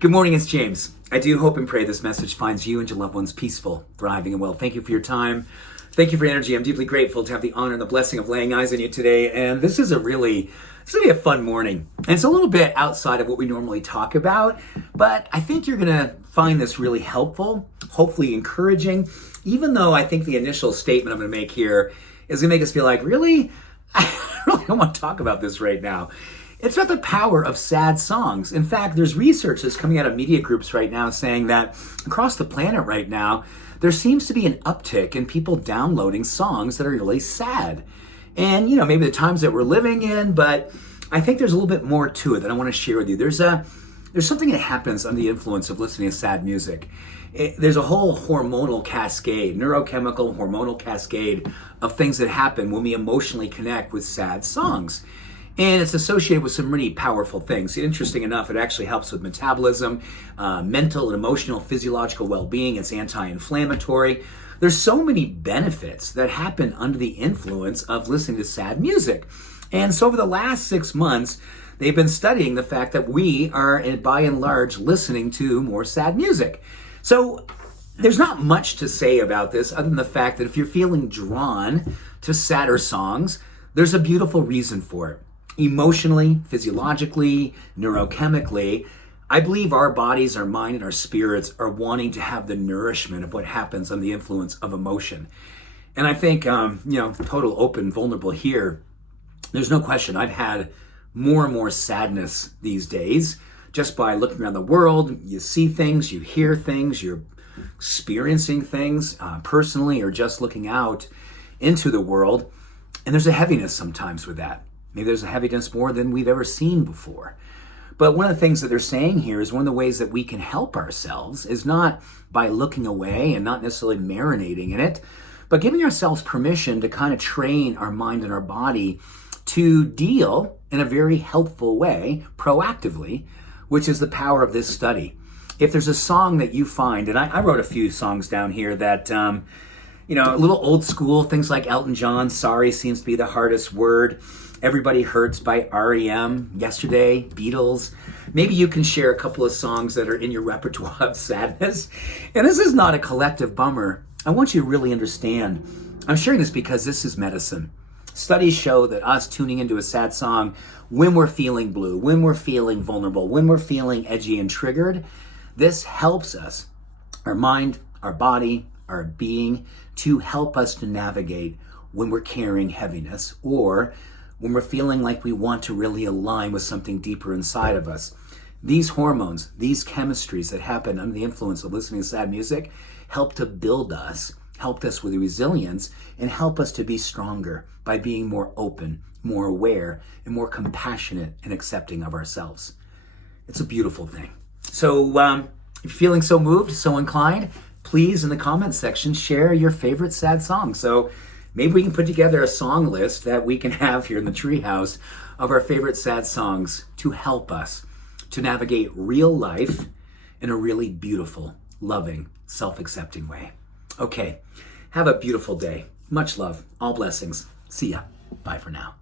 Good morning, it's James. I do hope and pray this message finds you and your loved ones peaceful, thriving, and well. Thank you for your time. Thank you for your energy. I'm deeply grateful to have the honor and the blessing of laying eyes on you today. And this is going to be a fun morning. And it's a little bit outside of what we normally talk about, but I think you're going to find this really helpful, hopefully encouraging, even though I think the initial statement I'm going to make here is going to make us feel like, really? I really don't want to talk about this right now. It's about the power of sad songs. In fact, there's research that's coming out of media groups right now saying that across the planet right now, there seems to be an uptick in people downloading songs that are really sad. And, maybe the times that we're living in, but I think there's a little bit more to it that I want to share with you. There's something that happens under the influence of listening to sad music. There's a whole hormonal cascade, neurochemical hormonal cascade of things that happen when we emotionally connect with sad songs. And it's associated with some really powerful things. Interesting enough, it actually helps with metabolism, mental and emotional, physiological well-being. It's anti-inflammatory. There's so many benefits that happen under the influence of listening to sad music. And so over the last 6 months, they've been studying the fact that we are, by and large, listening to more sad music. So there's not much to say about this other than the fact that if you're feeling drawn to sadder songs, there's a beautiful reason for it. Emotionally, physiologically, neurochemically, I believe our bodies, our mind, and our spirits are wanting to have the nourishment of what happens under the influence of emotion. And I think, total open, vulnerable here, there's no question I've had more and more sadness these days just by looking around the world. You see things, you hear things, you're experiencing things personally or just looking out into the world. And there's a heaviness sometimes with that. Maybe there's a heaviness more than we've ever seen before. But one of the things that they're saying here is one of the ways that we can help ourselves is not by looking away and not necessarily marinating in it, but giving ourselves permission to kind of train our mind and our body to deal in a very helpful way, proactively, which is the power of this study. If there's a song that you find, and I wrote a few songs down here that, a little old school, things like Elton John, Sorry seems to be the hardest word. Everybody Hurts by REM, Yesterday, Beatles. Maybe you can share a couple of songs that are in your repertoire of sadness. And this is not a collective bummer. I want you to really understand. I'm sharing this because this is medicine. Studies show that us tuning into a sad song when we're feeling blue, when we're feeling vulnerable, when we're feeling edgy and triggered, this helps us, our mind, our body, our being, to help us to navigate when we're carrying heaviness or when we're feeling like we want to really align with something deeper inside of us. These hormones, these chemistries that happen under the influence of listening to sad music help to build us, help us with resilience, and help us to be stronger by being more open, more aware, and more compassionate and accepting of ourselves. It's a beautiful thing. So if you're feeling so moved, so inclined, please in the comments section share your favorite sad song. So maybe we can put together a song list that we can have here in the treehouse of our favorite sad songs to help us to navigate real life in a really beautiful, loving, self-accepting way. Okay, have a beautiful day. Much love. All blessings. See ya. Bye for now.